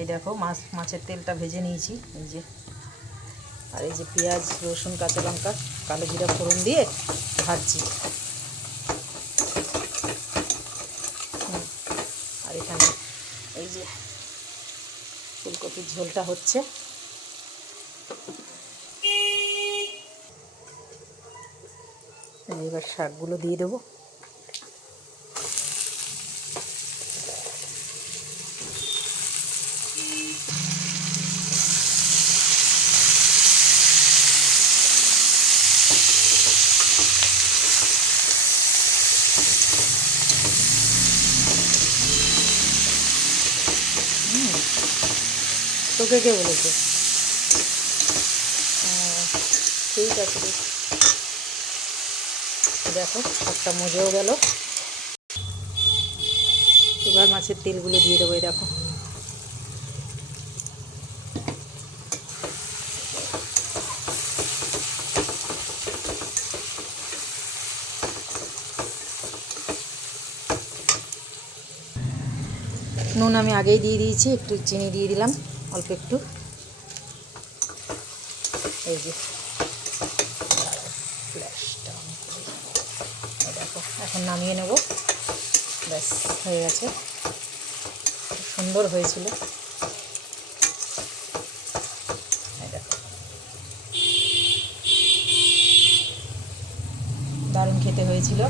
এই দেখো মাছের তেলটা ভেজে নিয়েছি, এই যে। আর এই যে পেঁয়াজ, রসুন, কাঁচা লঙ্কা, কালো জিরা ফোড়ন দিয়ে ভাজছি। আর এখানে এই যে ফুলকপির ঝোলটা হচ্ছে। এবার শাকগুলো দিয়ে দেবো। তোকে কে বলেছে? ঠিক আছে, দেখো শাকটা মজেও গেল। এবার মাছের তেলগুলো দিয়ে দেবো। দেখো নুন আমি আগেই দিয়ে দিয়েছি, একটু চিনি দিয়ে দিলাম অল্প একটু। এই যে ফ্ল্যাশটা দেখো, এখন নামিয়ে নেব। ব্যাস হয়ে গেছে, সুন্দর হয়েছিল। দেখো দারুণ খেতে হয়েছিল।